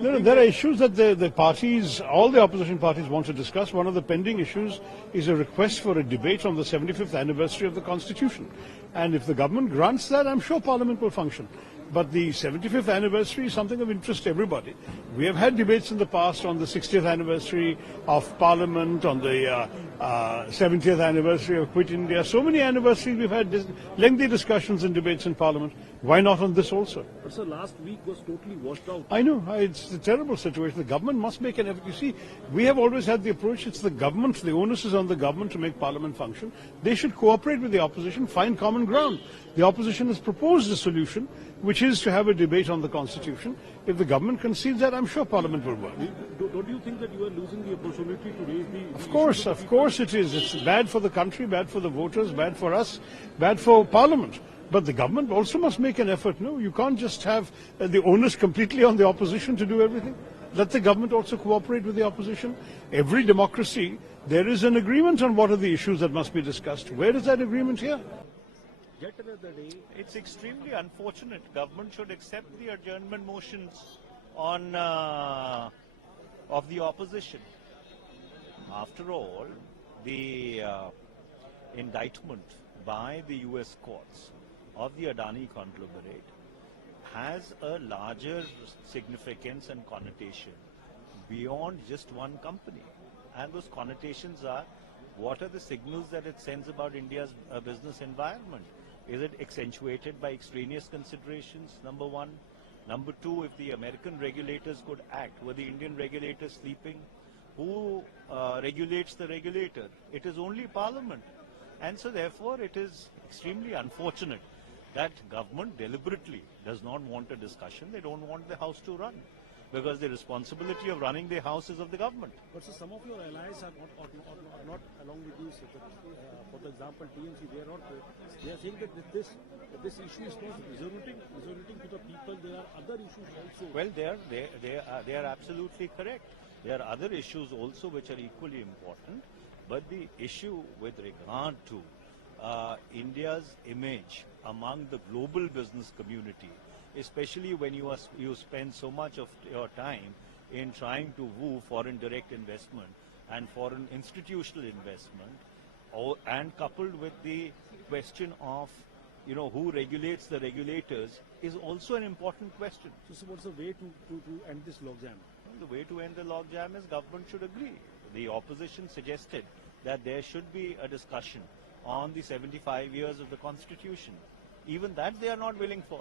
No, there are issues that the parties, all the opposition parties want to discuss. One of the pending issues is a request for a debate on the 75th anniversary of the Constitution. And if the government grants that, I'm sure Parliament will function. But the 75th anniversary is something of interest to everybody. We have had debates in the past on the 60th anniversary of Parliament, on the 70th anniversary of Quit India. So many anniversaries we've had lengthy discussions and debates in Parliament. Why not on this also? But sir, last week was totally washed out. I know, it's a terrible situation. The government must make an effort. You see, we have always had the approach, it's the government, the onus is on the government to make Parliament function. They should cooperate with the opposition, find common ground. The opposition has proposed a solution, which is to have a debate on the Constitution. If the government concedes that, I'm sure Parliament will work. Don't you think that you are losing the opportunity to raise the... Of course it is. It's bad for the country, bad for the voters, bad for us, bad for Parliament. But the government also must make an effort. No, you can't just have the onus completely on the opposition to do everything. Let the government also cooperate with the opposition. Every democracy, there is an agreement on what are the issues that must be discussed. Where is that agreement here? Yet another day. It's extremely unfortunate. Government should accept the adjournment motions on of the opposition. After all, the indictment by the US courts of the Adani conglomerate has a larger significance and connotation beyond just one company. And those connotations are, what are the signals that it sends about India's business environment? Is it accentuated by extraneous considerations, number one? Number two, if the American regulators could act, were the Indian regulators sleeping? Who regulates the regulator? It is only Parliament. And so therefore it is extremely unfortunate that government deliberately does not want a discussion. They don't want the House to run, because the responsibility of running the House is of the government. But so some of your allies are not along with you. For example, TMC, they are saying that this issue is not resonating to the people. There are other issues also. Well, they are absolutely correct. There are other issues also which are equally important. But the issue with regard to India's image among the global business community, especially when you spend so much of your time in trying to woo foreign direct investment and foreign institutional investment, and coupled with the question of who regulates the regulators, is also an important question. So what's the way to end this logjam? The way to end the logjam is government should agree. The opposition suggested that there should be a discussion on the 75 years of the Constitution. Even that they are not willing for.